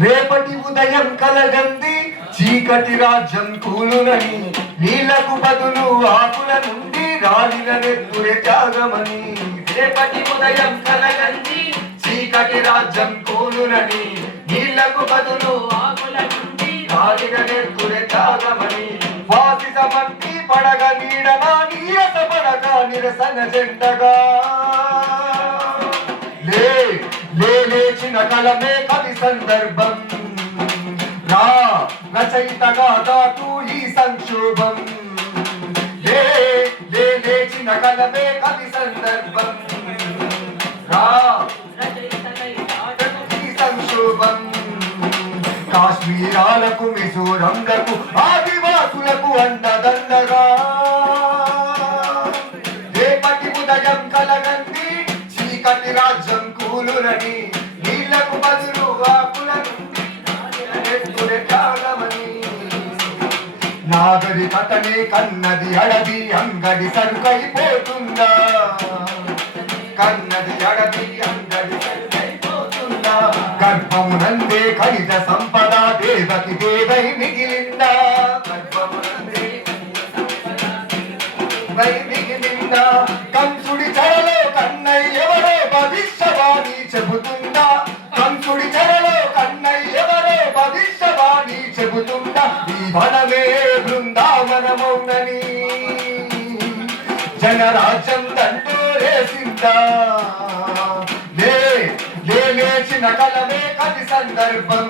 రేపటి ఉదయం కలగంది చీకటి రాజ్యం కూలునని, నీళ్లకు బదులు ఆకుల నుండి రాలిన నెత్తురే త్యాగమని. రేపటి ఉదయం కలగంది చీకటి రాజ్యం కూలునని, నీళ్లకు బదులు ఆకుల నుండి రాలిన నెత్తురే త్యాగమని. ఫాసిజమంటి పడగ నీడనా నీరస పడగ నిరసన జెండగా లేచిన కలమే కవి సందర్భం. రా రచయితగా దాటు ఈ సంక్షోభం. లేచిన కలమే కవి సందర్భం. రా ఈ సంక్షోభం. కాశ్మీరాలకు మిజోరంలకు ఆదివాసులకు అండదండగా రేపటి ఉదయం కలగంది చీకటి రాజ్యం కూలునని, నీళ్లకు బదులు ఆకుల నుండి త్యాగమని. నాగరికతనే కన్నది అడవి అంగడి సరుకైపోతుందా, కన్నది అడవి అంగడి సరుకైపోతుందా. గర్భమునందే ఖనిజ సంపద దేవకి దేవై మిగిలిందా, గర్భమునందే వై మిగిలిందా. కంసుడి చెరలో కన్నయ్యెవరో భవిష్యవాణి చెబుతుందా, కంసుడి చెరలో కన్నయ్యెవరో భవిష్యవాణి చెబుతుందా. ఈ వనమే బృందావనమౌనని జనరాజ్యం దండోరేసిందా. లేచిన కలమే కవి సందర్భం.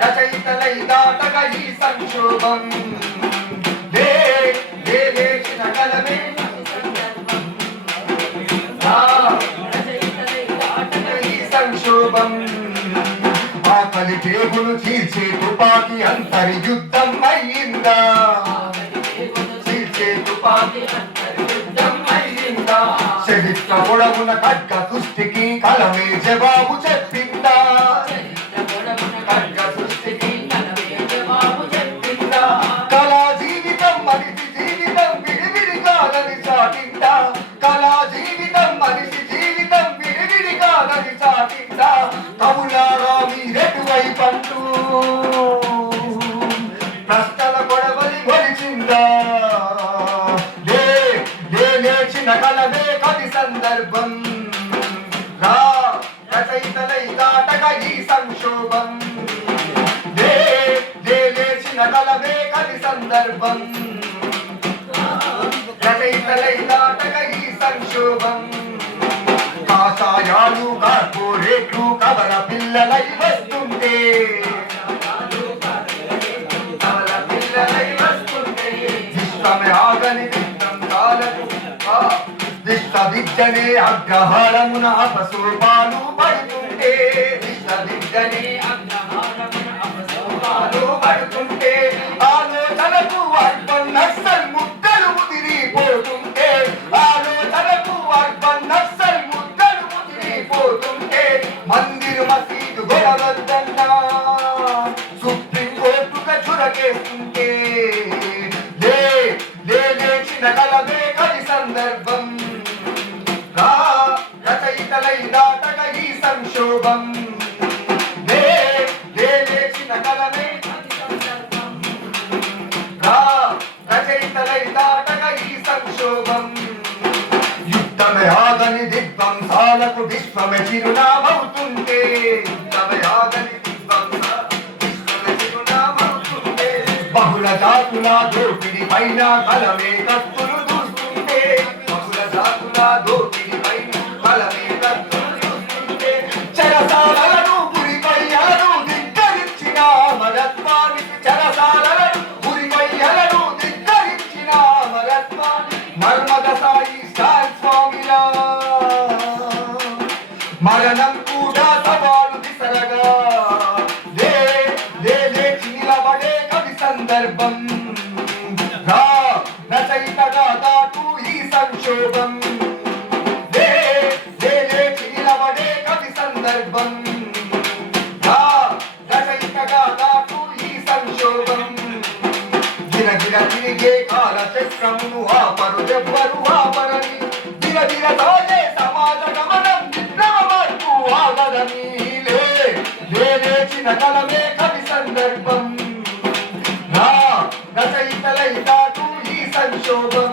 రచయితలై దాటగ ఈ సంక్షోభం. లేచిన కలమే ఈ సంక్షోభం. ఆకలి టేబులు చీల్చే తుపాకి అంతరి యుద్ధం అయ్యిందా, చీల్చే తుపాకి చరిత్ర పొడవున ఖడ్గ సృష్టికి కలమే జవాబు చెప్పిందా, ఖడ్గ సృష్టికి చెప్పిందా. కళా జీవితం మనిషి జీవితం విడివిడి కాదని చాటిందా, కళా జీవితం మనిషి జీవితం విడివిడి కాదని చాటిందా. కవులారా మీరెటువైపంటూ ప్రశ్నల గొడవలి గొలిచిందా. లేచిన కలమే కవి సందర్భం. రచయితలై దాటగ ఈ సంక్షోభం. లేచిన కలమే కవి సందర్భం. రచయితలై దాటగ ఈ సంక్షోభం. కాషాయాలు కార్పొరేట్లు కవల పిల్లలై వస్తుంటే, కవల పిల్లలై వస్తుంటే విశ్వమే ఆగని విశ్వవిద్యనే అగ్రహారమున అపశోభాలు పడుతుంటే, విశ్వవిద్యనే అగ్రహారమున అపశోభాలు పడుతుంటే. ఆలోచనకు అర్బన్ నక్సల్ ముద్దలు ముదిరిపోతుంటే, ఆలోచనకు అర్బన్ నక్సల్ ముద్దలు ముదిరిపోతుంటే. మందిరు మసీదు గొడవద్దన్నా సుప్రీం కోర్టుగా చురకేస్తుంటే. లేచిన కలమే కవి సందర్భం. రచయితలై దాటగ ఈ సంక్షోభం. లేచిన కలమే రచయితలై దాటగ ఈ సంక్షోభం. యుద్ధమే ఆగని దిగ్వంసాలకు విశ్వమే చిరునామవుతుంటే, యుద్ధమే ఆగని విశ్వమే చిరునామవుతుంటే. బహుళ జాతుల దోపిడి పైన కలమే కత్తులు దూస్తుంటే, బహుళ జాతుల దోపిడి పైన కలమే కత్తులు దూస్తుంటే. చెరసాలను గురిపయ్యలను ధిక్కరించిన అమరత్వాన్ని, చెరసాలను గురిపయ్యలను ధిక్కరించిన అమరత్వాన్ని. నర్మద సాయి స్వామిలా మరణం కూడా సవాలు విసరగా. లేచి నిలబడే కవి సందర్భం. రచయితగా దాటు ఈ సంక్షోభం. వేరేచిన కలమే కవి సందర్భం నా రచయితలై దాటు ఈ సంక్షోభం